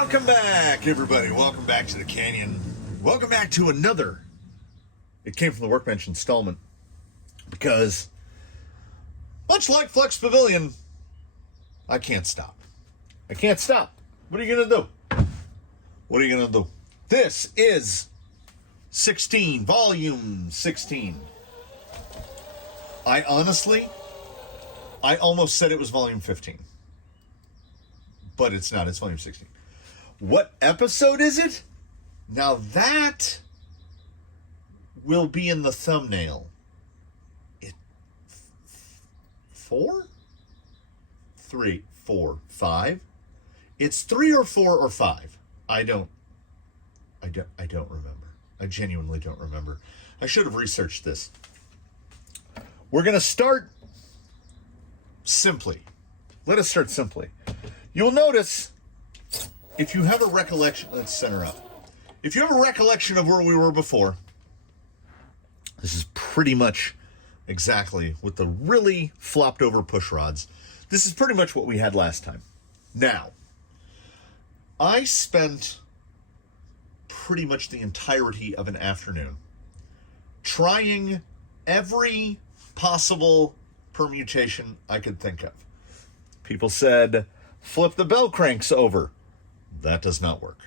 Welcome back, everybody. Welcome back to the Canyon. Welcome back to another It Came From the Workbench installment. Because, much like Flex Pavilion, I can't stop. I can't stop. What are you going to do? What are you going to do? This is 16, volume 16. I almost said it was volume 15. But it's not. It's volume 16. What episode is it? Now that will be in the thumbnail. Four? 3, 4, 5. It's 3 or 4 or 5. I don't remember. I genuinely don't remember. I should have researched this. We're going to start simply. Let us start simply. You'll notice, if you have a recollection, let's center up. If you have a recollection of where we were before, this is pretty much exactly with the really flopped over push rods. This is pretty much what we had last time. Now, I spent pretty much the entirety of an afternoon trying every possible permutation I could think of. People said, flip the bell cranks over. That does not work.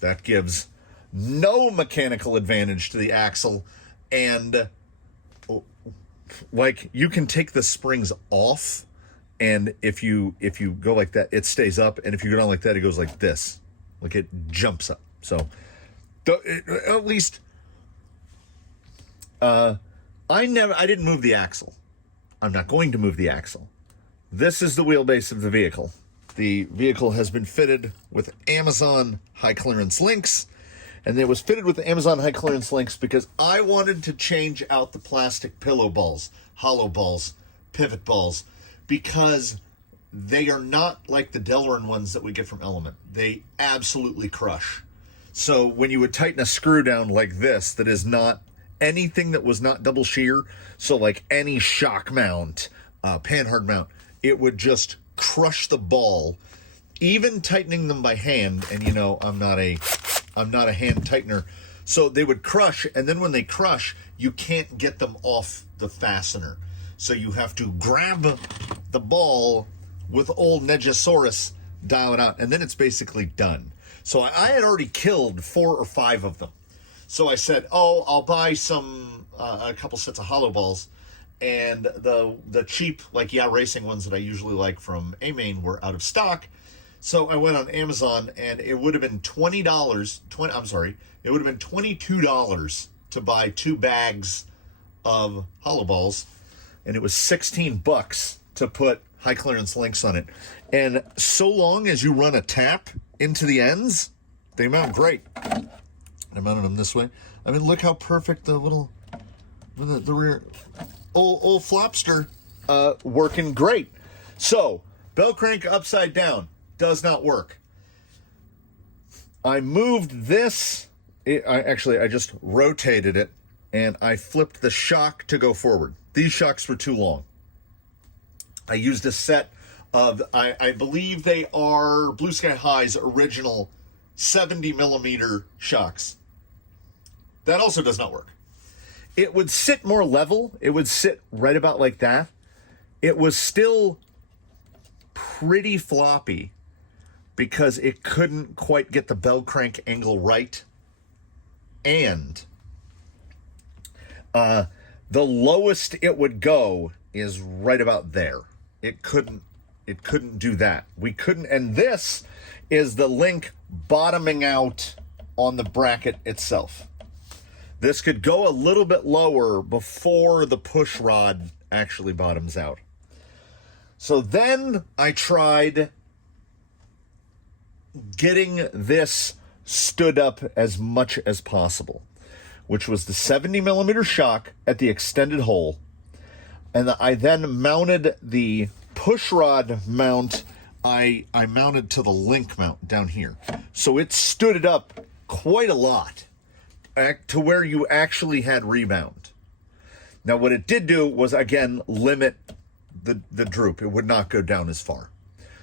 That gives no mechanical advantage to the axle, and like, you can take the springs off, and if you go like that, it stays up, and if you go down like that, it goes like this, like it jumps up. So at least I didn't move the axle. I'm not going to move the axle. This is the wheelbase of the vehicle. The vehicle has been fitted with Amazon high clearance links, and it was fitted with Amazon high clearance links because I wanted to change out the plastic pillow balls, hollow balls, pivot balls, because they are not like the Delrin ones that we get from Element. They absolutely crush. So when you would tighten a screw down like this, that is not anything that was not double shear, so like any shock mount, panhard mount, it would just crush the ball. Even tightening them by hand, and you know I'm not a hand tightener, so they would crush, and then when they crush, you can't get them off the fastener. So you have to grab the ball with old Negosaurus, dial it out, and then it's basically done. So I had already killed 4 or 5 of them. So I said, oh, I'll buy a couple sets of hollow balls. And the cheap, like, racing ones that I usually like from A-Main were out of stock. So I went on Amazon, and it would have been it would have been $22 to buy 2 bags of hollow balls. And it was $16 to put high clearance links on it. And so long as you run a tap into the ends, they mount great. I mounted them this way. I mean, look how perfect the little, the rear, old flopster, working great. So, bell crank upside down does not work. I moved this, I just rotated it, and I flipped the shock to go forward. These shocks were too long. I used a set of, I believe they are Blue Sky High's original 70 millimeter shocks. That also does not work. It would sit more level. It would sit right about like that. It was still pretty floppy because it couldn't quite get the bell crank angle right. And the lowest it would go is right about there. It couldn't do that. We couldn't, and this is the link bottoming out on the bracket itself. This could go a little bit lower before the push rod actually bottoms out. So then I tried getting this stood up as much as possible, which was the 70 millimeter shock at the extended hole. And I then mounted the push rod mount. I mounted to the link mount down here. So it stood it up quite a lot, to where you actually had rebound. Now, what it did do was, again, limit the droop. It would not go down as far.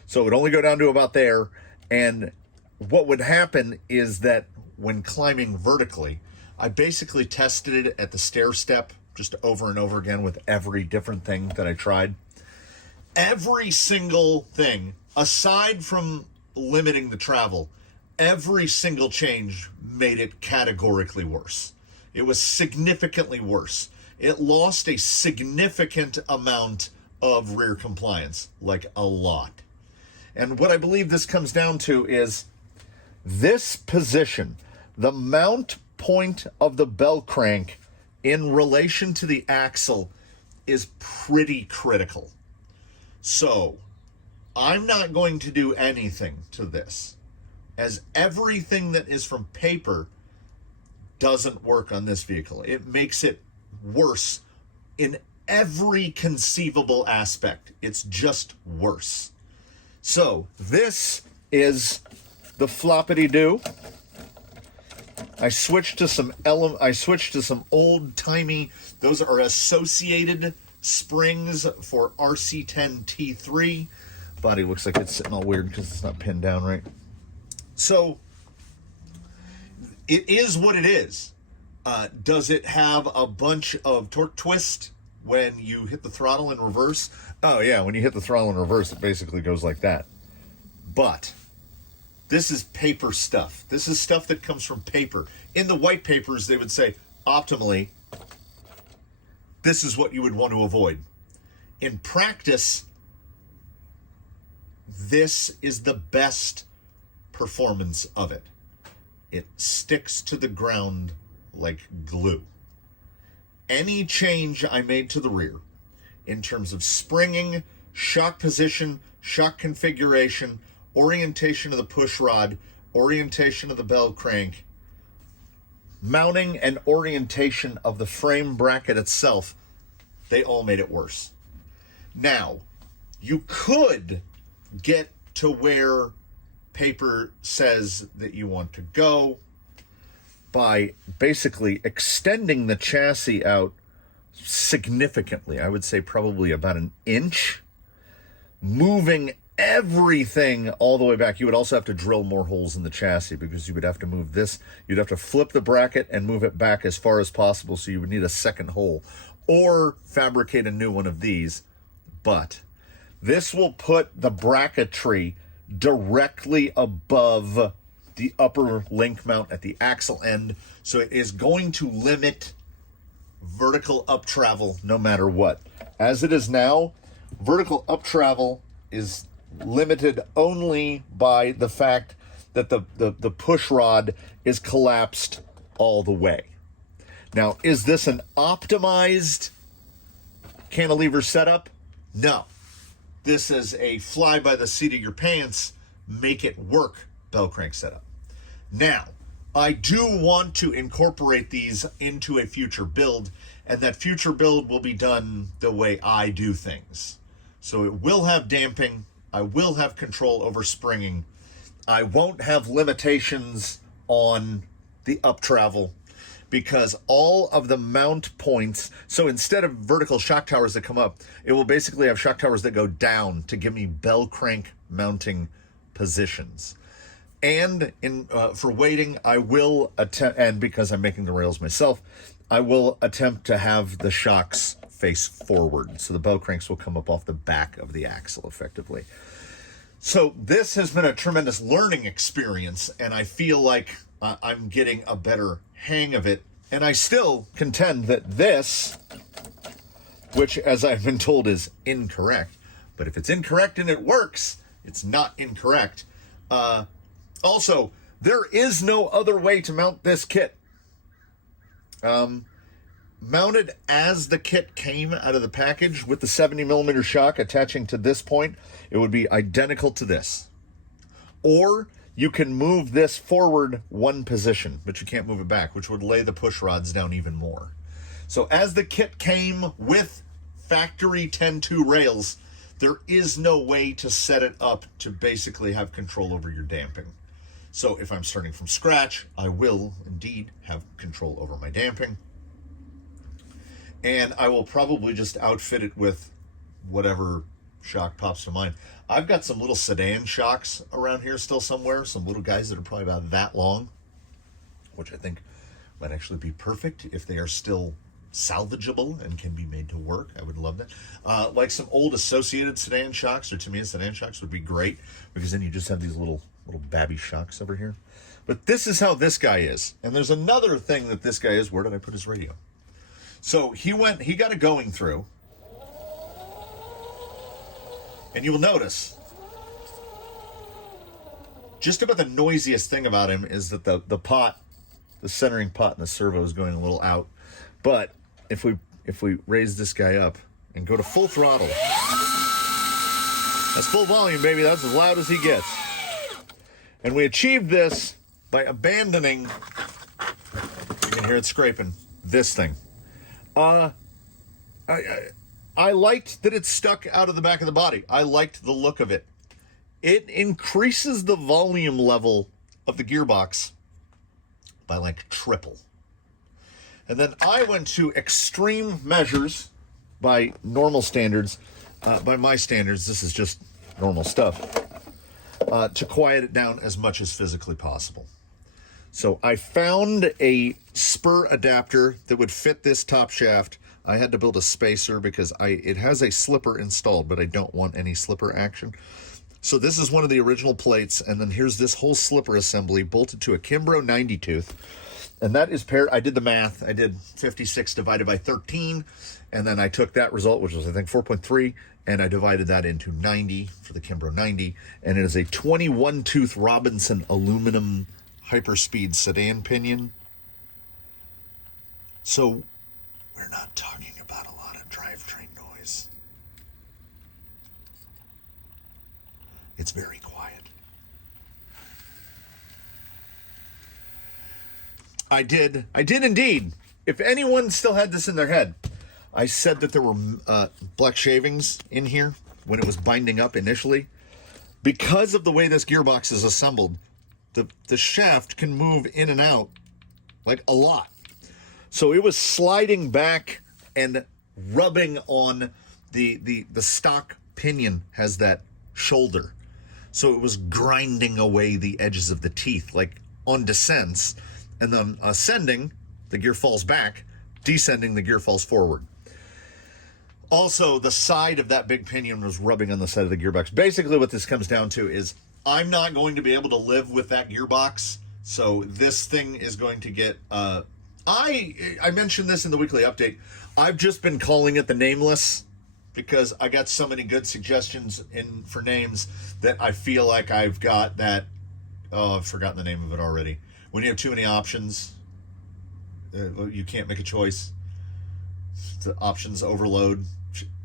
So it would only go down to about there, and what would happen is that when climbing vertically, I basically tested it at the stair step just over and over again with every different thing that I tried. Every single thing, aside from limiting the travel, every single change made it categorically worse. It was significantly worse. It lost a significant amount of rear compliance, like a lot. And what I believe this comes down to is this position, the mount point of the bell crank in relation to the axle, is pretty critical. So I'm not going to do anything to this, as everything that is from paper doesn't work on this vehicle. It makes it worse in every conceivable aspect. It's just worse. So this is the floppity-doo. I switched to some old-timey, those are associated springs for RC10 T3. Body looks like it's sitting all weird because it's not pinned down right. So it is what it is. Does it have a bunch of torque twist when you hit the throttle in reverse? Oh yeah, when you hit the throttle in reverse, it basically goes like that. But this is paper stuff. This is stuff that comes from paper. In the white papers, they would say, optimally, this is what you would want to avoid. In practice, this is the best performance of it. It sticks to the ground like glue. Any change I made to the rear in terms of springing, shock position, shock configuration, orientation of the push rod, orientation of the bell crank, mounting and orientation of the frame bracket itself, they all made it worse. Now, you could get to where paper says that you want to go by basically extending the chassis out significantly. I would say probably about an inch, moving everything all the way back. You would also have to drill more holes in the chassis because you would have to move this. You'd have to flip the bracket and move it back as far as possible, so you would need a second hole or fabricate a new one of these. But this will put the bracketry directly above the upper link mount at the axle end, so it is going to limit vertical up travel no matter what. As it is now, vertical up travel is limited only by the fact that the push rod is collapsed all the way. Now, is this an optimized cantilever setup? No. This is a fly by the seat of your pants, make it work bell crank setup. Now, I do want to incorporate these into a future build, and that future build will be done the way I do things. So it will have damping, I will have control over springing, I won't have limitations on the up travel, because all of the mount points, so instead of vertical shock towers that come up, it will basically have shock towers that go down to give me bell crank mounting positions. And for weighting, I will attempt, and because I'm making the rails myself, I will attempt to have the shocks face forward. So the bell cranks will come up off the back of the axle effectively. So this has been a tremendous learning experience, and I feel like I'm getting a better hang of it. And I still contend that this, which as I've been told is incorrect, but if it's incorrect and it works, it's not incorrect. Also, there is no other way to mount this kit. Mounted as the kit came out of the package with the 70mm shock attaching to this point, it would be identical to this. Or you can move this forward one position, but you can't move it back, which would lay the push rods down even more. So as the kit came with factory 10-2 rails, there is no way to set it up to basically have control over your damping. So if I'm starting from scratch, I will indeed have control over my damping. And I will probably just outfit it with whatever shock pops to mind. I've got some little sedan shocks around here still somewhere, some little guys that are probably about that long, which I think might actually be perfect if they are still salvageable and can be made to work. I would love that. Like some old Associated sedan shocks or Tamiya sedan shocks would be great, because then you just have these little babby shocks over here. But this is how this guy is. And there's another thing that this guy is. Where did I put his radio? So he got a going through. And you will notice, just about the noisiest thing about him is that the centering pot in the servo is going a little out. But if we raise this guy up and go to full throttle, that's full volume, baby. That's as loud as he gets. And we achieved this by abandoning, you can hear it scraping, this thing. I liked that it stuck out of the back of the body. I liked the look of it. It increases the volume level of the gearbox by like triple. And then I went to extreme measures by normal standards. By my standards, this is just normal stuff. To quiet it down as much as physically possible. So I found a spur adapter that would fit this top shaft. I had to build a spacer because it has a slipper installed, but I don't want any slipper action. So this is one of the original plates, and then here's this whole slipper assembly bolted to a Kimbrough 90 tooth. And that is paired, I did the math, I did 56 divided by 13, and then I took that result, which was I think 4.3, and I divided that into 90 for the Kimbrough 90, and it is a 21 tooth Robinson aluminum hyperspeed sedan pinion. So we're not talking about a lot of drivetrain noise. It's very quiet. I did indeed. If anyone still had this in their head, I said that there were black shavings in here when it was binding up initially. Because of the way this gearbox is assembled, the shaft can move in and out like a lot. So it was sliding back and rubbing on the stock pinion has that shoulder. So it was grinding away the edges of the teeth, like on descents. And then ascending, the gear falls back. Descending, the gear falls forward. Also, the side of that big pinion was rubbing on the side of the gearbox. Basically, what this comes down to is I'm not going to be able to live with that gearbox. So this thing is going to get... I mentioned this in the weekly update. I've just been calling it the Nameless because I got so many good suggestions for names that I feel like I've got that... Oh, I've forgotten the name of it already. When you have too many options, you can't make a choice. The options overload.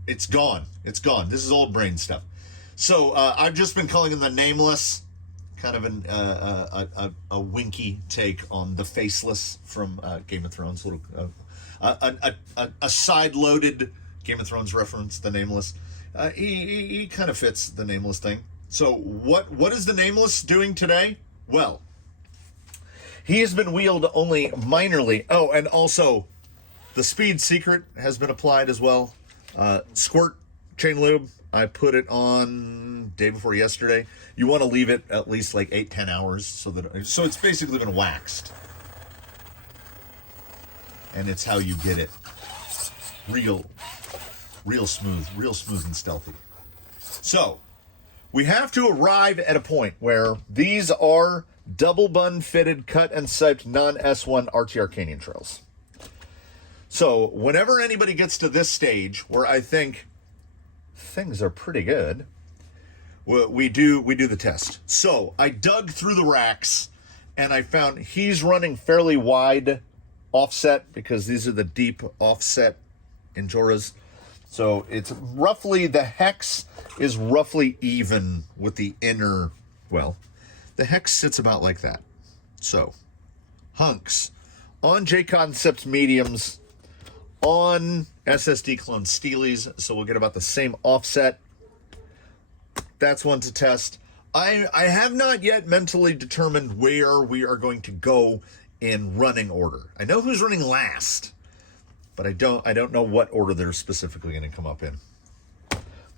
It's gone. It's gone. This is old brain stuff. So I've just been calling them the Nameless, kind of a winky take on the Faceless from Game of Thrones. A side-loaded Game of Thrones reference, the Nameless. He kind of fits the Nameless thing. So what is the Nameless doing today? Well, he has been wheeled only minorly. Oh, and also the Speed Secret has been applied as well. Squirt chain lube, I put it on day before yesterday. You want to leave it at least like 8-10 hours so it's basically been waxed. And it's how you get it real smooth and stealthy. So we have to arrive at a point where these are double bun fitted, cut and siped non-S1 RTR Canyon trails. So whenever anybody gets to this stage where I think things are pretty good, we do the test. So I dug through the racks and I found he's running fairly wide offset because these are the deep offset Enjoras. So it's roughly, the hex is roughly even with the inner, well, the hex sits about like that. So hunks on J-Concept mediums, on SSD clone Steelies, so we'll get about the same offset. That's one to test. I have not yet mentally determined where we are going to go in running order. I know who's running last, but I don't know what order they're specifically going to come up in.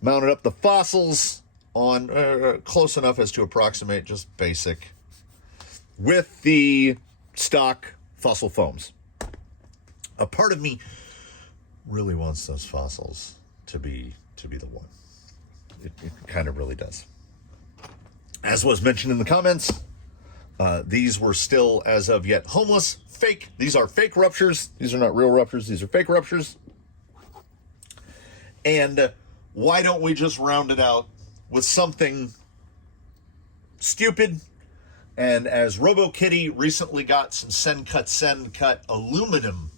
Mounted up the fossils on close enough as to approximate just basic with the stock fossil foams. A part of me really wants those fossils to be the one. It kind of really does. As was mentioned in the comments, these were still, as of yet, homeless, fake. These are fake ruptures. These are not real ruptures. These are fake ruptures. And why don't we just round it out with something stupid? And as RoboKitty recently got some send cut aluminum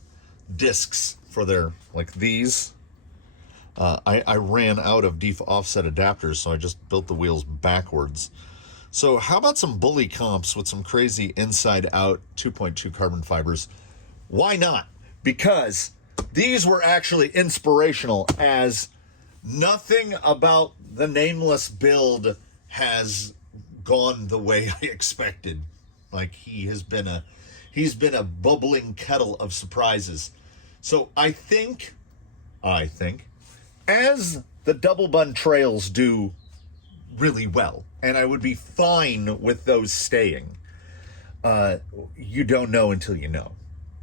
discs for their, like these, I ran out of deep offset adapters, so I just built the wheels backwards. So how about some bully comps with some crazy inside out 2.2 carbon fibers? Why not? Because these were actually inspirational, as nothing about the nameless build has gone the way I expected. Like, he's been a bubbling kettle of surprises. So I think as the double bun trails do really well, and I would be fine with those staying, you don't know until you know.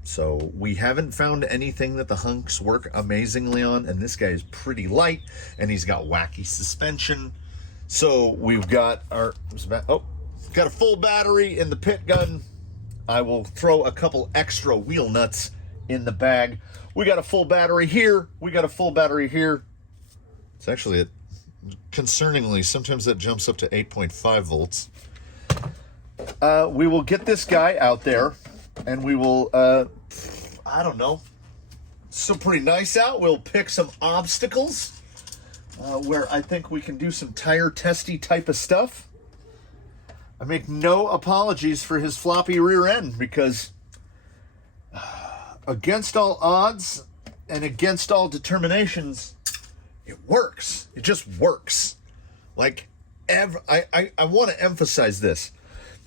So we haven't found anything that the hunks work amazingly on, and this guy is pretty light, and he's got wacky suspension. So we've got got a full battery in the pit gun. I will throw a couple extra wheel nuts in the bag. We got a full battery here. We got a full battery here. It's actually, concerningly, sometimes that jumps up to 8.5 volts. We will get this guy out there, and we will, I don't know, so pretty nice out. We'll pick some obstacles where I think we can do some tire testy type of stuff. I make no apologies for his floppy rear end, because against all odds and against all determinations, it works. It just works. Like, I want to emphasize this.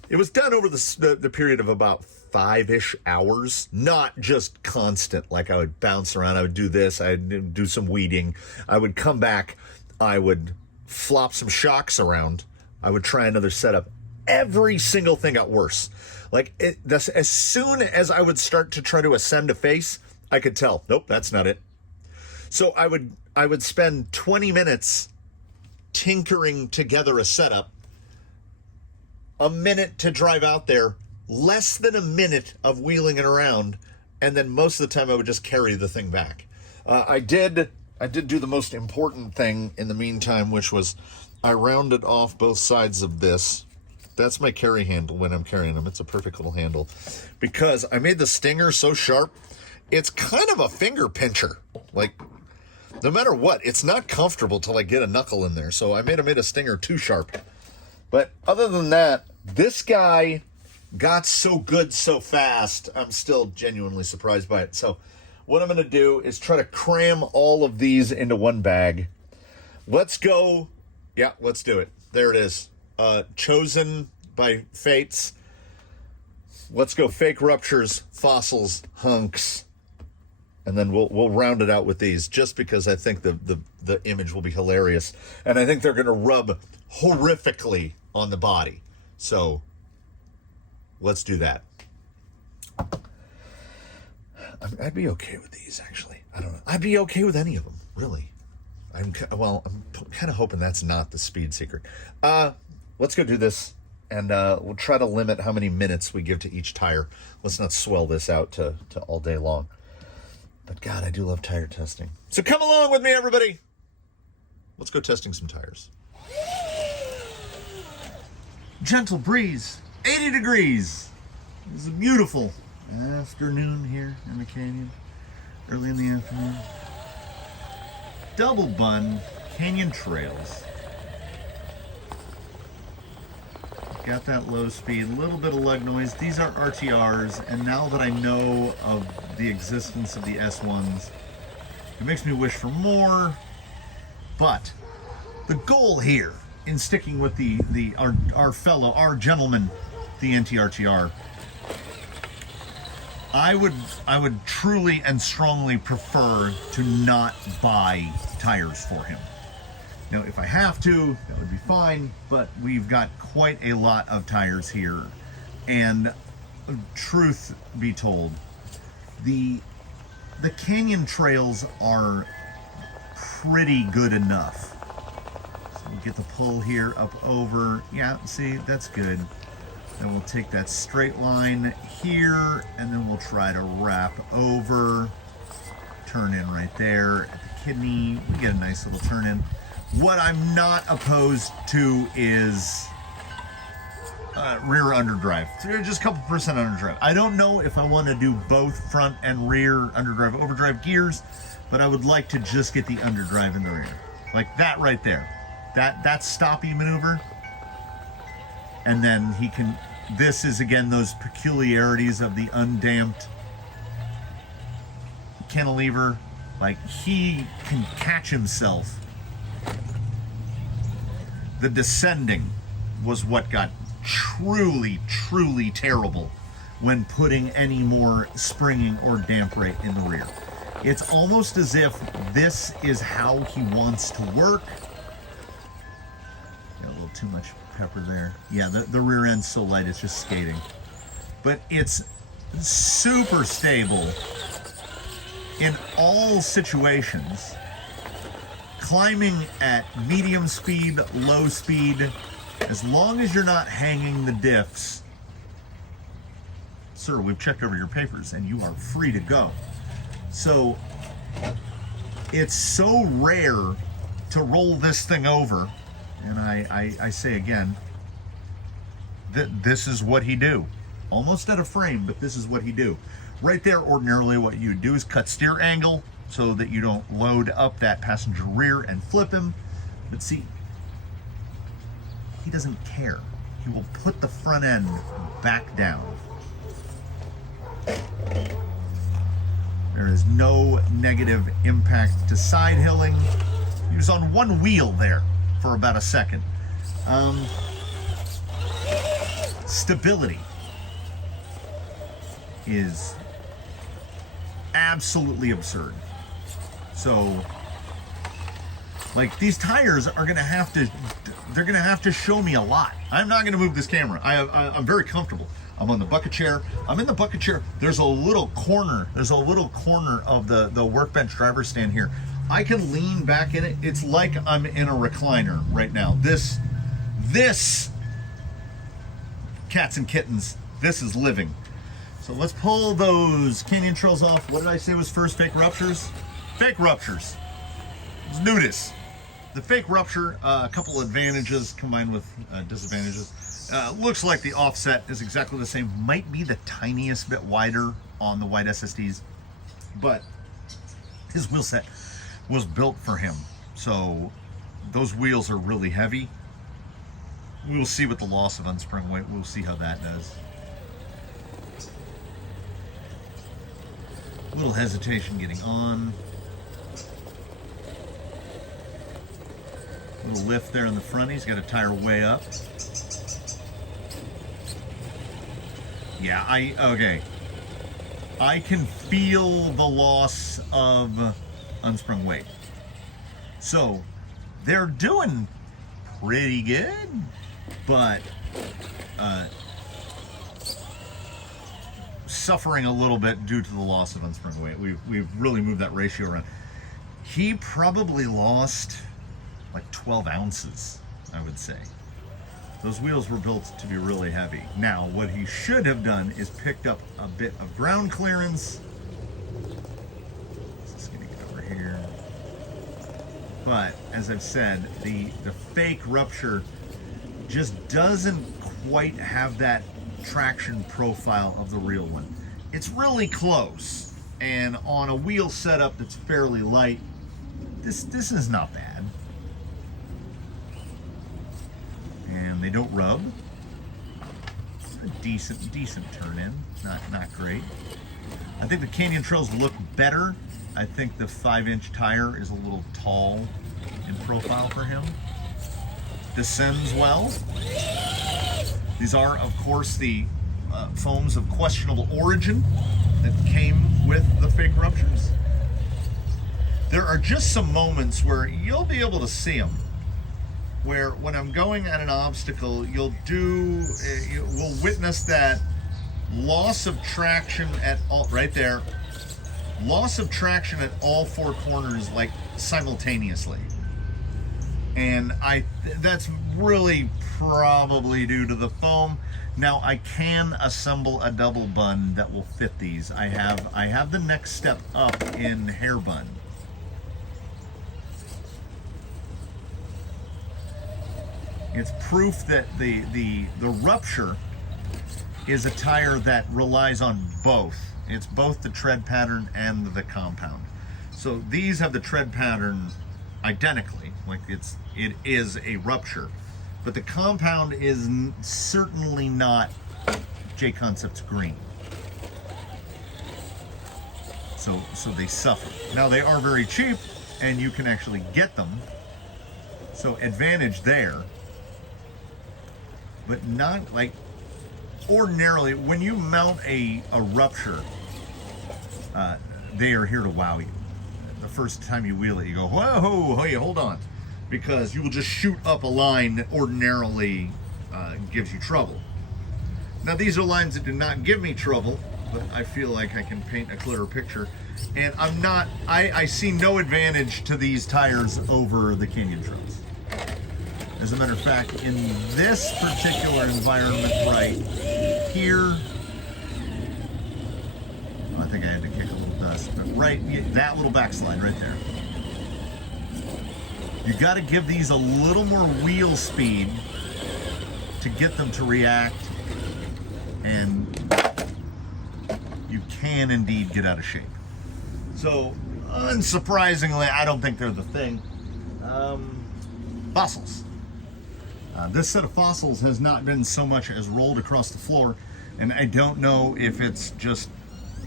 It was done over the period of about 5-ish hours, not just constant. Like, I would bounce around, I would do this, I'd do some weeding, I would come back, I would flop some shocks around, I would try another setup. Every single thing got worse. Like, as soon as I would start to try to ascend a face, I could tell, nope, that's not it. So I would spend 20 minutes tinkering together a setup, a minute to drive out there, less than a minute of wheeling it around, and then most of the time I would just carry the thing back. I did do the most important thing in the meantime, which was I rounded off both sides of this. That's my carry handle when I'm carrying them. It's a perfect little handle, because I made the stinger so sharp, it's kind of a finger pincher. Like, no matter what, it's not comfortable till I get a knuckle in there. So I made a stinger too sharp. But other than that, this guy got so good so fast, I'm still genuinely surprised by it. So what I'm going to do is try to cram all of these into one bag. Let's go. Yeah, let's do it. There it is. Chosen by fates. Let's go fake ruptures, fossils, hunks, and then we'll round it out with these, just because I think the image will be hilarious, and I think they're going to rub horrifically on the body. So let's do that. I'd be okay with these, actually. I don't know. I'd be okay with any of them, really. I'm kind of hoping that's not the speed secret. Let's go do this, and we'll try to limit how many minutes we give to each tire. Let's not swell this out to all day long. But God, I do love tire testing. So come along with me, everybody. Let's go testing some tires. Gentle breeze, 80 degrees. This is a beautiful afternoon here in the canyon, early in the afternoon. Double bun canyon trails. Got that low speed, a little bit of lug noise. These are RTRs, and now that I know of the existence of the S1s, it makes me wish for more. But the goal here in sticking with our gentleman, the NT-RTR, I would truly and strongly prefer to not buy tires for him. Now, if I have to, that would be fine, but we've got quite a lot of tires here. And truth be told, the canyon trails are pretty good enough. So we'll get the pull here up over. Yeah, see, that's good. Then we'll take that straight line here, and then we'll try to wrap over, turn in right there at the kidney. We get a nice little turn in. What I'm not opposed to is rear underdrive. Just a couple percent underdrive. I don't know if I want to do both front and rear underdrive overdrive gears, but I would like to just get the underdrive in the rear. Like that right there. That stoppy maneuver. And then he can, this is again those peculiarities of the undamped cantilever. Like he can catch himself. The descending was what got truly, truly terrible when putting any more springing or damp rate in the rear. It's almost as if this is how he wants to work. Got a little too much pepper there. Yeah, the rear end's so light it's just skating. But it's super stable in all situations. Climbing at medium speed, low speed, as long as you're not hanging the diffs. Sir, we've checked over your papers and you are free to go. So it's so rare to roll this thing over, and I say again that this is what he do. Almost at a frame, but this is what he do. Right there, ordinarily what you do is cut steer angle so that you don't load up that passenger rear and flip him. But see, he doesn't care. He will put the front end back down. There is no negative impact to side hilling. He was on one wheel there for about a second. Stability is absolutely absurd. So, like, these tires are gonna have to, they're gonna have to show me a lot. I'm not gonna move this camera. I'm very comfortable. I'm on the bucket chair. I'm in the bucket chair. There's a little corner. There's a little corner of the workbench driver stand here. I can lean back in it. It's like I'm in a recliner right now. This cats and kittens, this is living. So let's pull those canyon trails off. What did I say was first? Fake ruptures? Fake ruptures. Let's do this. The fake rupture, a couple advantages combined with disadvantages. Looks like the offset is exactly the same. Might be the tiniest bit wider on the wide SSDs, but his wheel set was built for him. So those wheels are really heavy. We'll see with the loss of unsprung weight. We'll see how that does. A little hesitation getting on. A little lift there in the front. He's got a tire way up. Yeah, okay. I can feel the loss of unsprung weight. So they're doing pretty good, but suffering a little bit due to the loss of unsprung weight. We've really moved that ratio around. He probably lost like 12 ounces, I would say. Those wheels were built to be really heavy. Now, what he should have done is picked up a bit of ground clearance. Just gonna get over here. But as I've said, the fake rupture just doesn't quite have that traction profile of the real one. It's really close, and on a wheel setup that's fairly light, this is not bad. And they don't rub. A decent turn in. Not great. I think the canyon trails look better. I think the 5-inch tire is a little tall in profile for him. Descends well. These are, of course, the foams of questionable origin that came with the fake ruptures. There are just some moments where you'll be able to see them. where when I'm going at an obstacle, you will witness that loss of traction at all, right there, loss of traction at all four corners, like simultaneously. And that's really probably due to the foam. Now I can assemble a double bun that will fit these. I have the next step up in hair bun. It's proof that the rupture is a tire that relies on both. It's both the tread pattern and the compound. So these have the tread pattern identically, like it is a rupture, but the compound is certainly not J-Concepts green. So they suffer. Now they are very cheap, and you can actually get them. So advantage there, but not like ordinarily when you mount a rupture. They are here to wow you. The first time you wheel it, you go, whoa, hey, hold on, because you will just shoot up a line that ordinarily gives you trouble. Now these are lines that do not give me trouble, but I feel like I can paint a clearer picture. And I see no advantage to these tires over the Canyon Trails. As a matter of fact, in this particular environment right here, I think I had to kick a little dust, but that little backslide right there. You got to give these a little more wheel speed to get them to react, and you can indeed get out of shape. So, unsurprisingly, I don't think they're the thing. Fossils. This set of fossils has not been so much as rolled across the floor, and I don't know if it's just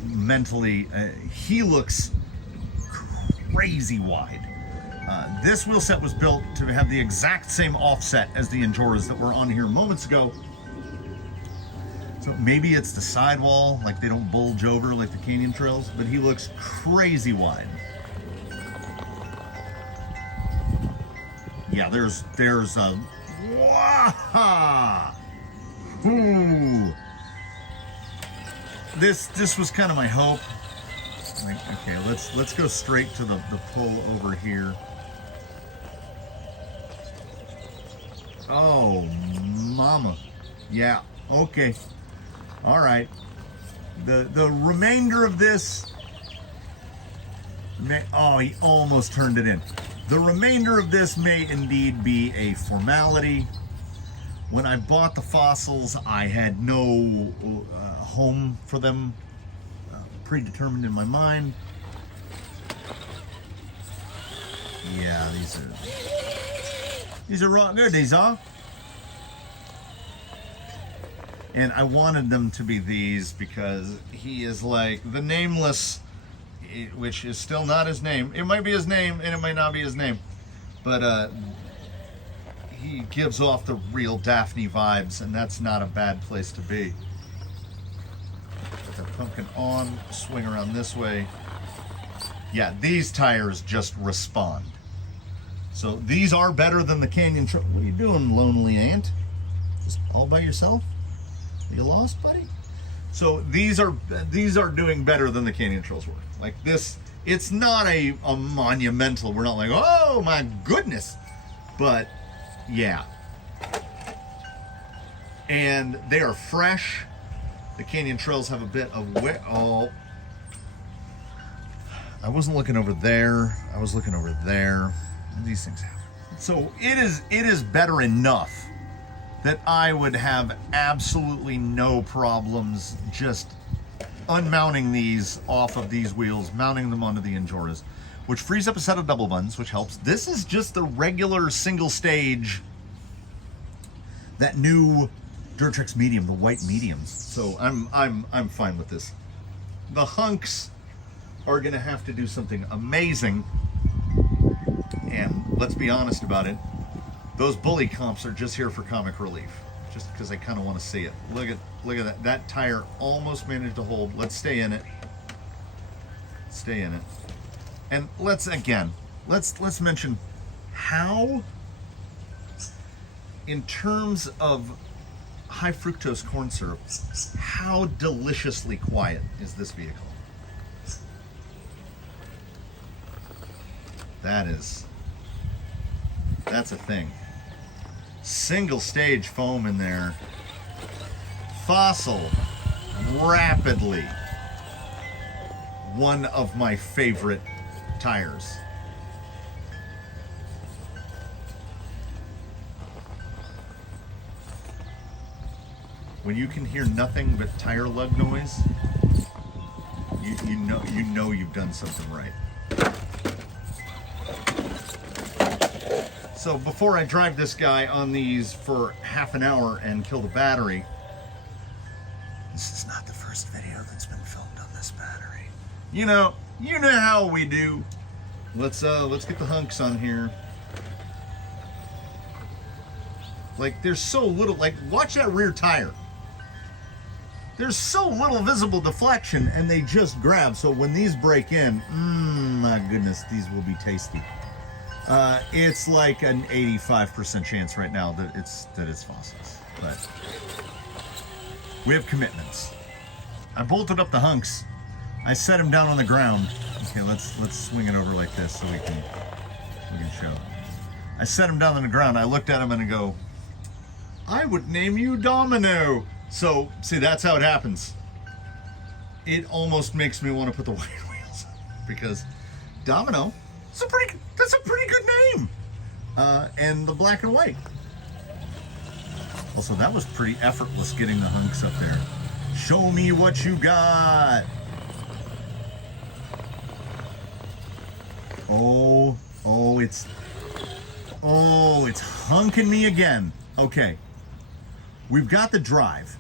mentally. He looks crazy wide. This wheel set was built to have the exact same offset as the Enjoras that were on here moments ago. So maybe it's the sidewall, like they don't bulge over like the Canyon Trails, but he looks crazy wide. Yeah, there's a wow. Ooh. This was kind of my hope. Like, okay, let's go straight to the pull over here. Oh, mama. Yeah, okay. All right. The remainder of this he almost turned it in. The remainder of this may indeed be a formality. When I bought the fossils, I had no home for them predetermined in my mind. Yeah, these are raw good, these are. And I wanted them to be these because he is like the nameless, which is still not his name. It might be his name and it might not be his name, but he gives off the real Daphne vibes, and that's not a bad place to be. Put the pumpkin on, swing around this way. Yeah, these tires just respond. So these are better than the Canyon Trail. What are you doing, lonely ant? Just all by yourself? Are you lost, buddy? So these are doing better than the Canyon Trails were. Like this, it's not a monumental. We're not like, oh my goodness, but yeah. And they are fresh. The Canyon Trails have a bit of wet. Oh, I wasn't looking over there. I was looking over there. These things happen. So it is better enough that I would have absolutely no problems just unmounting these off of these wheels, mounting them onto the Enjoras, which frees up a set of double buns, which helps. This is just the regular single stage, that new Durtrex medium, the white mediums. So I'm fine with this. The hunks are gonna have to do something amazing, and let's be honest about it. Those bully comps are just here for comic relief, just because I kind of want to see it. Look at that. That tire almost managed to hold. Let's stay in it. Stay in it. And let's mention how in terms of high fructose corn syrup, how deliciously quiet is this vehicle? That's a thing. Single stage foam in there. Fossil, rapidly one of my favorite tires. When you can hear nothing but tire lug noise, you know you've done something right. So before I drive this guy on these for half an hour and kill the battery, this is not the first video that's been filmed on this battery. You know how we do. Let's get the hunks on here. Like, there's so little, like, watch that rear tire. There's so little visible deflection, and they just grab. So when these break in, my goodness, these will be tasty. It's like an 85% chance right now that it's fossils, but we have commitments. I bolted up the hunks. I set them down on the ground. Okay, let's swing it over like this so we can show. I set them down on the ground. I looked at them and I go, I would name you Domino. So see, that's how it happens. It almost makes me want to put the white wheels on because Domino. That's a pretty good name. And the black and white. Also, that was pretty effortless getting the hunks up there. Show me what you got. It's hunking me again. Okay. We've got the drive.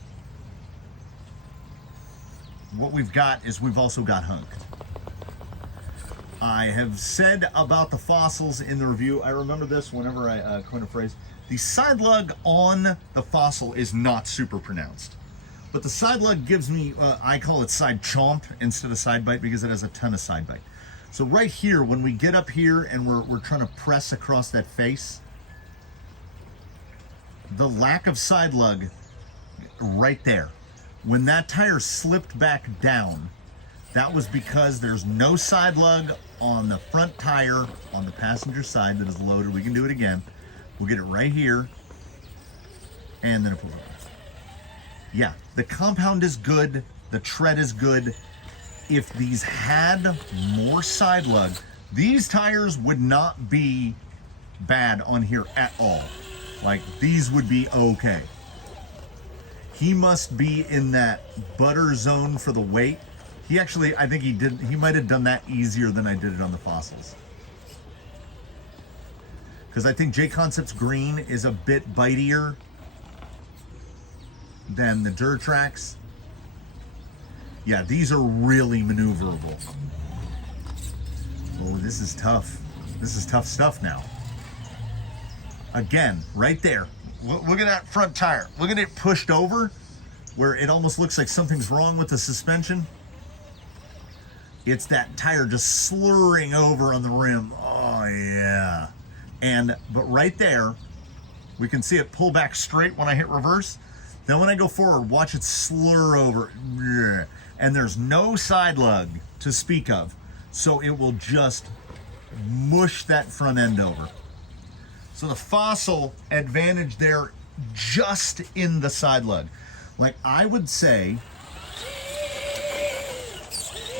What we've got is we've also got hunked. I have said about the fossils in the review, I remember this whenever I coin a phrase, the side lug on the fossil is not super pronounced. But the side lug gives me, I call it side chomp instead of side bite because it has a ton of side bite. So right here, when we get up here and we're trying to press across that face, the lack of side lug right there, when that tire slipped back down, that was because there's no side lug on the front tire on the passenger side that is loaded. We can do it again. We'll get it right here, and then it pulls over. Yeah, the compound is good. The tread is good. If these had more side lug, these tires would not be bad on here at all. Like, these would be okay. He must be in that butter zone for the weight. He actually, I think he might have done that easier than I did it on the fossils. Because I think J-Concept's green is a bit bitier than the Durtrax. Yeah, these are really maneuverable. Oh, this is tough. This is tough stuff now. Again, right there. Look at that front tire. Look at it pushed over where it almost looks like something's wrong with the suspension. It's that tire just slurring over on the rim. Oh, yeah. But right there, we can see it pull back straight when I hit reverse. Then when I go forward, watch it slur over. And there's no side lug to speak of. So it will just mush that front end over. So the fossil advantage there just in the side lug. Like, I would say,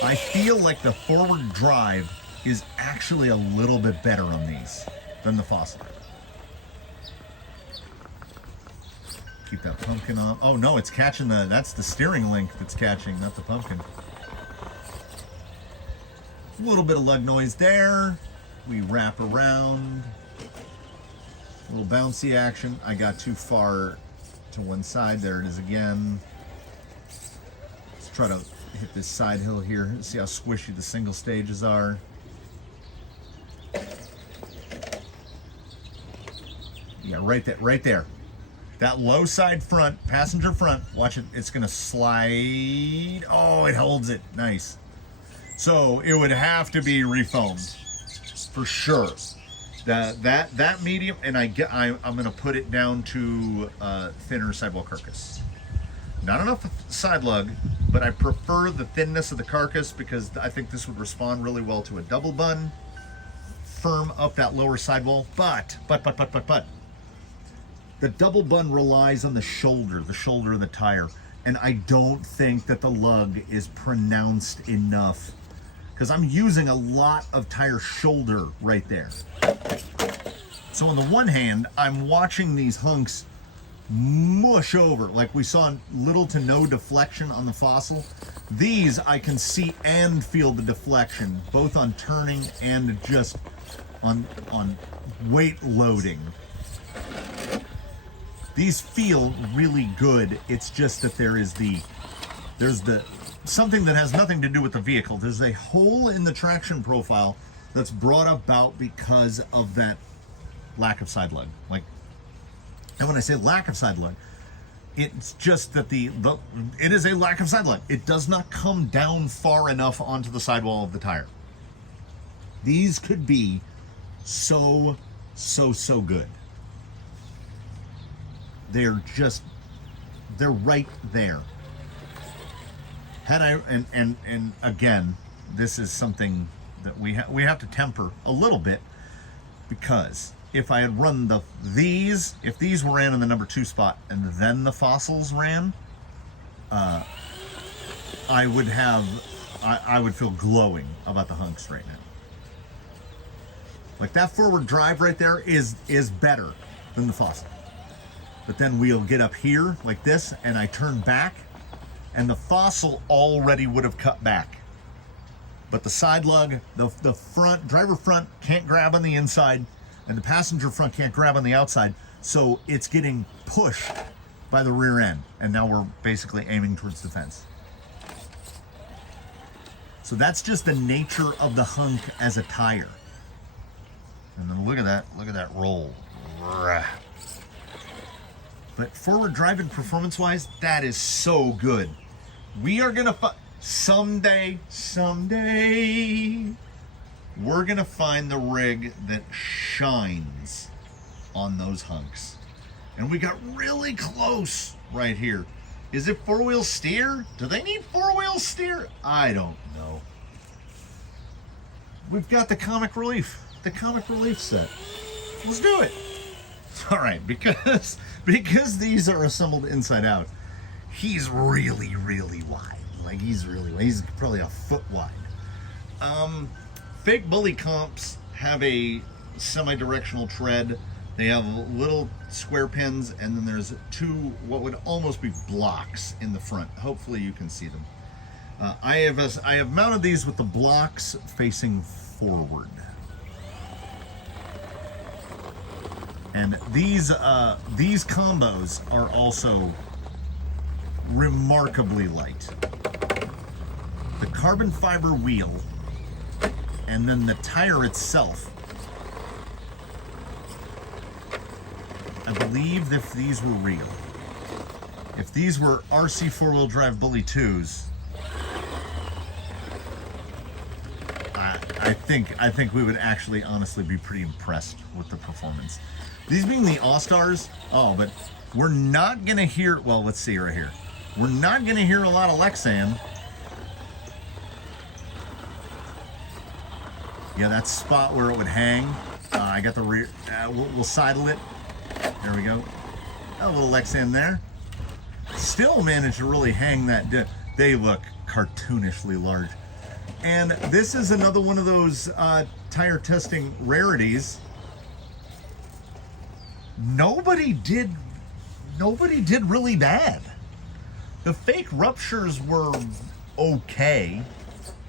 I feel like the forward drive is actually a little bit better on these than the fossil. Keep that pumpkin on. Oh no, it's catching that's the steering link that's catching, not the pumpkin. A little bit of lug noise there. We wrap around. A little bouncy action. I got too far to one side. There it is again. Let's try to hit this side hill here. See how squishy the single stages are. Yeah, right there. That low side front, passenger front, watch it, it's gonna slide. Oh, it holds it, nice. So it would have to be refoamed, for sure. That medium, and I'm going to put it down to thinner sidewall carcass. Not enough side lug, but I prefer the thinness of the carcass because I think this would respond really well to a double bun, firm up that lower sidewall. But the double bun relies on the shoulder of the tire, and I don't think that the lug is pronounced enough because I'm using a lot of tire shoulder right there. So on the one hand, I'm watching these hunks mush over, like we saw little to no deflection on the Fossil. These I can see and feel the deflection, both on turning and just on weight loading. These feel really good. It's just that there's something that has nothing to do with the vehicle. There's a hole in the traction profile that's brought about because of that lack of side lug. And when I say lack of side lug, it's just that it is a lack of side lug. It does not come down far enough onto the sidewall of the tire. These could be so good. They're right there. And again, this is something that we have to temper a little bit, because if I had run if these were ran in the number 2 spot and then the Fossils ran, I would feel glowing about the hunks right now. Like that forward drive right there is better than the Fossil. But then we'll get up here like this and I turn back and the Fossil already would have cut back. But the side lug, the front, driver front can't grab on the inside and the passenger front can't grab on the outside. So it's getting pushed by the rear end. And now we're basically aiming towards the fence. So that's just the nature of the hunk as a tire. And then look at that roll. But forward driving performance-wise, that is so good. We are gonna someday, we're gonna find the rig that shines on those hunks. And we got really close right here. Is it 4-wheel steer? Do they need 4-wheel steer? I don't know. We've got the comic relief set. Let's do it. All right, because these are assembled inside out, he's really wide. Like he's probably a foot wide. Fake bully comps have a semi-directional tread. They have little square pins, and then there's 2 what would almost be blocks in the front. Hopefully you can see them. I have mounted these with the blocks facing forward. And these combos are also remarkably light. The carbon fiber wheel and then the tire itself. I believe if these were real, if these were RC 4-wheel drive Bully 2s, I think we would actually honestly be pretty impressed with the performance. These being the All-Stars, but we're not gonna hear, well, let's see right here. We're not gonna hear a lot of Lexan. Yeah, that spot where it would hang. I got the rear, we'll sidle it. There we go. A little Lexan there. Still managed to really hang that. They look cartoonishly large. And this is another one of those tire testing rarities. Nobody did really bad. The fake ruptures were okay.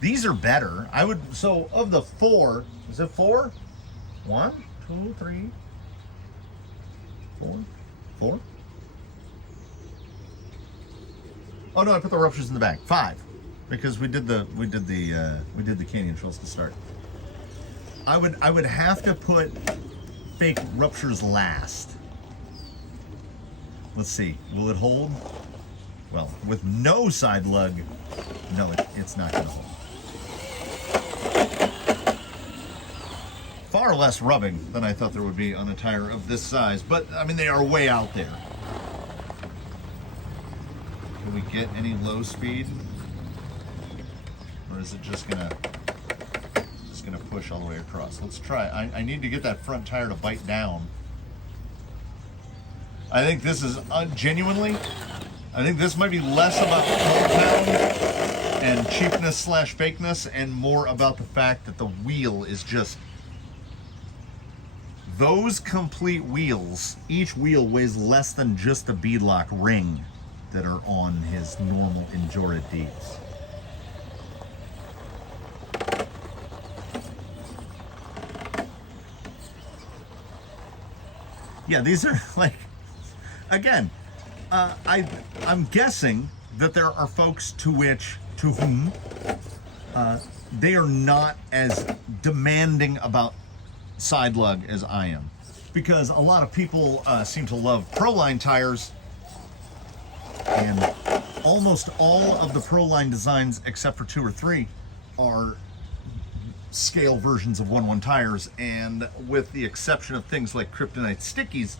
These are better. So of the 4, is it 4? 1, 2, 3, 4. Oh no, I put the ruptures in the back. 5, because we did the canyon trails to start. I would have to put fake ruptures last. Let's see. Will it hold? Well, with no side lug, no, it's not going to hold. far less rubbing than I thought there would be on a tire of this size, but I mean, they are way out there. Can we get any low speed? Or is it just gonna push all the way across? Let's try. I need to get that front tire to bite down. I think this is genuinely, I think this might be less about hometown and cheapness / fakeness and more about the fact that the wheel is just, those complete wheels, each wheel weighs less than just the beadlock ring that are on his normal Endura Ds. Yeah, these are like, again, I'm guessing that there are folks to whom they are not as demanding about side lug as I am, because a lot of people seem to love Proline tires, and almost all of the Proline designs, except for 2 or 3, are scale versions of 1/1 tires, and with the exception of things like Kryptonite stickies,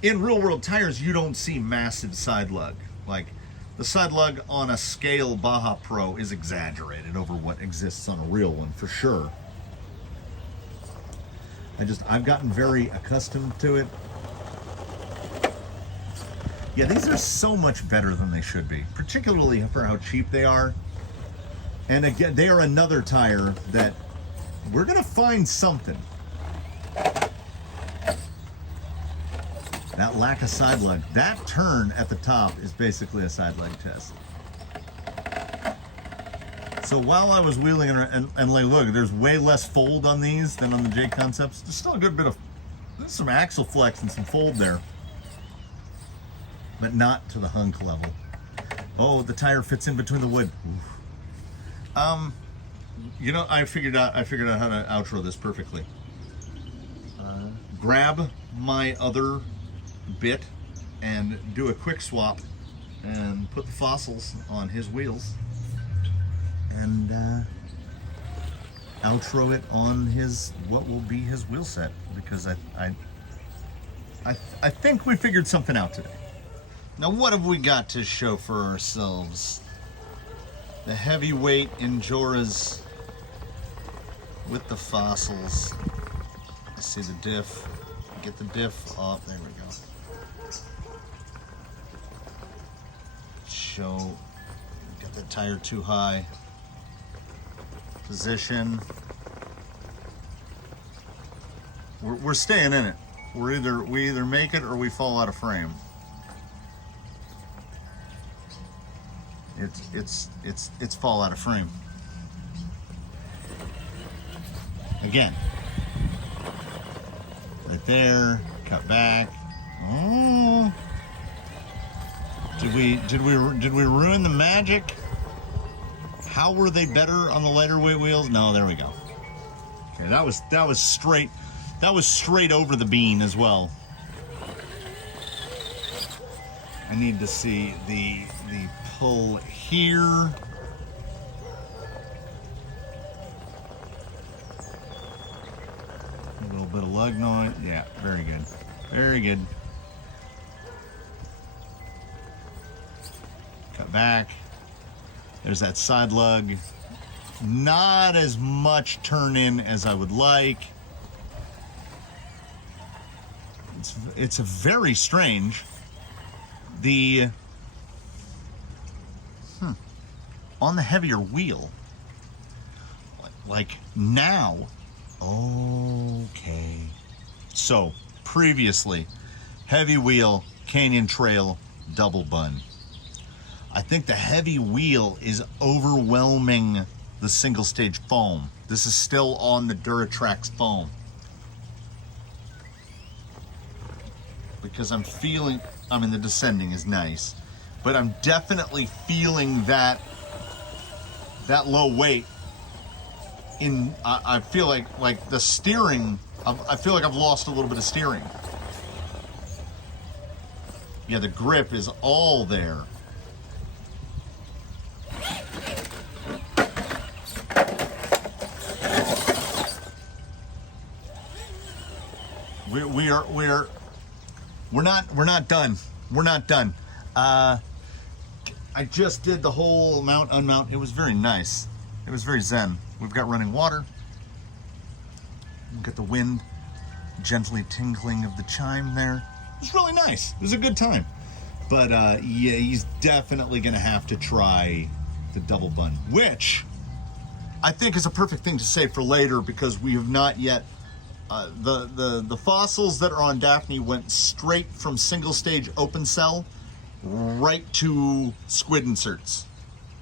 in real world tires you don't see massive side lug. Like, the side lug on a scale Baja Pro is exaggerated over what exists on a real one, for sure. I've gotten very accustomed to it. Yeah, these are so much better than they should be, particularly for how cheap they are. And again, they are another tire that we're gonna find something. That lack of side lug, that turn at the top is basically a side leg test. So while I was wheeling and like, look, there's way less fold on these than on the J Concepts. There's still a good bit of, there's some axle flex and some fold there, but not to the hunk level. Oh, the tire fits in between the wood. Oof. You know, I figured out how to outro this perfectly. Grab my other bit and do a quick swap and put the fossils on his wheels and outro it on his, what will be his wheel set, because I think we figured something out today. Now, what have we got to show for ourselves? The heavyweight Enduras with the fossils. I see the diff. Get the diff off. There we go. Show. Got the tire too high. Position. We're staying in it. We either make it or we fall out of frame. It's fall out of frame. Again. Right there, cut back. Oh. Did we ruin the magic? How were they better on the lighter weight wheels? No, there we go. Okay, that was straight over the bean as well. I need to see the pull here. A little bit of lug noise. Yeah, very good. Very good. Cut back. There's that side lug. Not as much turn in as I would like. It's a very strange. On the heavier wheel, like now, okay. So previously, heavy wheel, Canyon Trail, double bun. I think the heavy wheel is overwhelming the single stage foam. This is still on the Duratrax foam. Because I'm feeling, I mean, the descending is nice, but I'm definitely feeling that low weight in, I feel like the steering, I feel like I've lost a little bit of steering. Yeah, the grip is all there. we're not done. We're not done. I just did the whole mount, unmount. It was very nice. It was very zen. We've got running water. We've got the wind gently tinkling of the chime there. It was really nice. It was a good time. But yeah, he's definitely going to have to try the double bun, which I think is a perfect thing to save for later, because we have not yet. The fossils that are on Daphne went straight from single stage open cell right to squid inserts.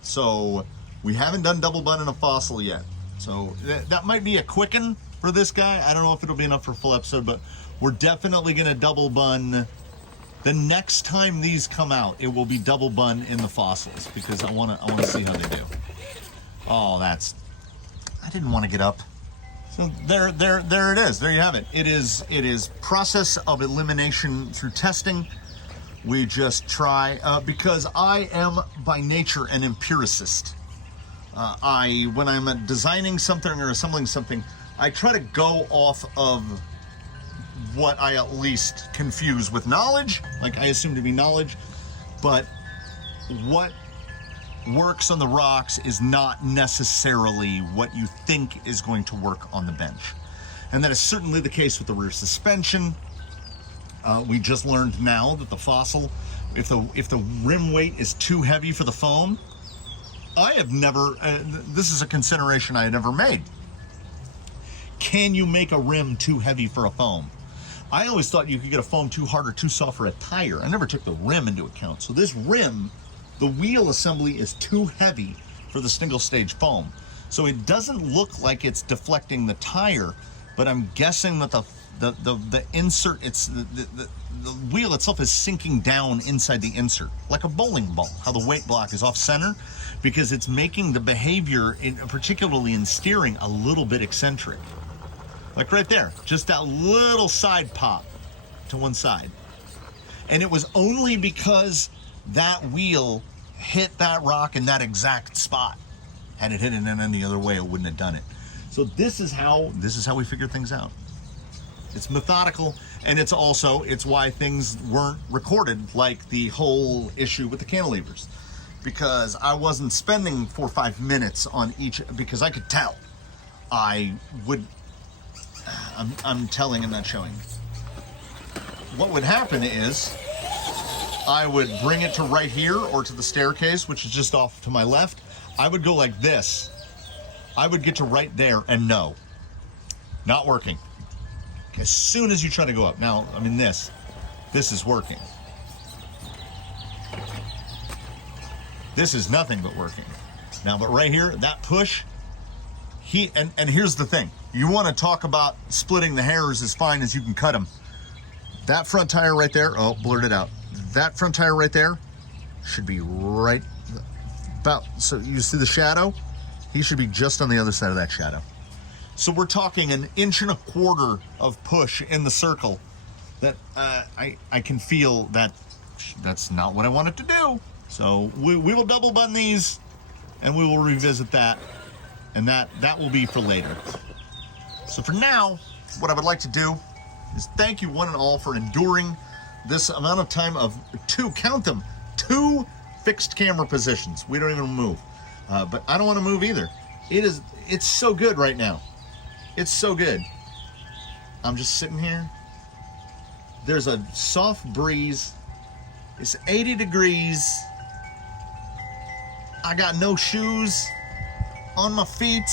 So we haven't done double bun in a fossil yet. So that might be a quicken for this guy. I don't know if it'll be enough for a full episode, but we're definitely going to double bun. The next time these come out, it will be double bun in the fossils, because I want to see how they do. Oh, I didn't want to get up. So there it is. There you have it. It is process of elimination through testing. We just try, because I am by nature an empiricist. When I'm designing something or assembling something, I try to go off of what I at least confuse with knowledge, like I assume to be knowledge, but what works on the rocks is not necessarily what you think is going to work on the bench. And that is certainly the case with the rear suspension. We just learned now that the fossil, if the rim weight is too heavy for the foam, I have never, this is a consideration I had never made. Can you make a rim too heavy for a foam? I always thought you could get a foam too hard or too soft for a tire. I never took the rim into account. So this rim, the wheel assembly is too heavy for the single stage foam. So it doesn't look like it's deflecting the tire, but I'm guessing that the insert, the wheel itself is sinking down inside the insert, like a bowling ball, how the weight block is off center, because it's making the behavior, particularly in steering, a little bit eccentric. Like right there, just that little side pop to one side. And it was only because that wheel hit that rock in that exact spot. Had it hit it in any other way, it wouldn't have done it. So this is how we figure things out. It's methodical, and it's why things weren't recorded, like the whole issue with the cantilevers, because I wasn't spending 4 or 5 minutes on each, because I could tell. I'm telling and not showing. What would happen is I would bring it to right here or to the staircase, which is just off to my left. I would go like this. I would get to right there and no, not working. As soon as you try to go up. Now, I mean, this is working. This is nothing but working. Now, but right here, that push, and here's the thing. You want to talk about splitting the hairs as fine as you can cut them. That front tire right there, oh, blurred it out. That front tire right there should be right about, so you see the shadow? He should be just on the other side of that shadow. So we're talking 1.25 inches of push in the circle that I can feel that's not what I want it to do. So we will double bun these, and we will revisit that, and that will be for later. So for now, what I would like to do is thank you one and all for enduring this amount of time of two fixed camera positions. We don't even move, but I don't want to move either. It's so good right now. It's so good. I'm just sitting here. There's a soft breeze. It's 80 degrees. I got no shoes on my feet.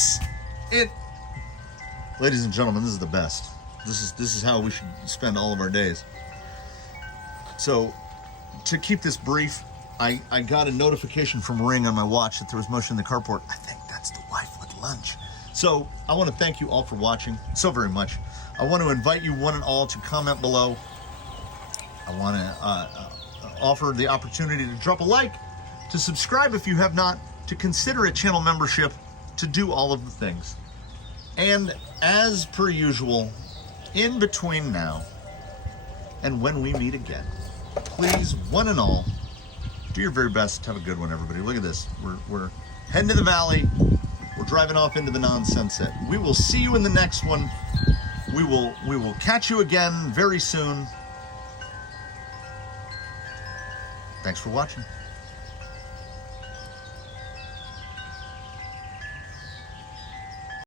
Ladies and gentlemen, this is the best. This is how we should spend all of our days. So, to keep this brief, I got a notification from Ring on my watch that there was motion in the carport. I think that's the wife with lunch. So, I want to thank you all for watching so very much. I want to invite you one and all to comment below. I want to offer the opportunity to drop a like, to subscribe if you have not, to consider a channel membership, to do all of the things. And as per usual, in between now and when we meet again, please, one and all, do your very best. Have a good one, everybody. Look at this. We're heading to the valley. We're driving off into the non-sunset. We will see you in the next one. we will catch you again very soon. Thanks for watching.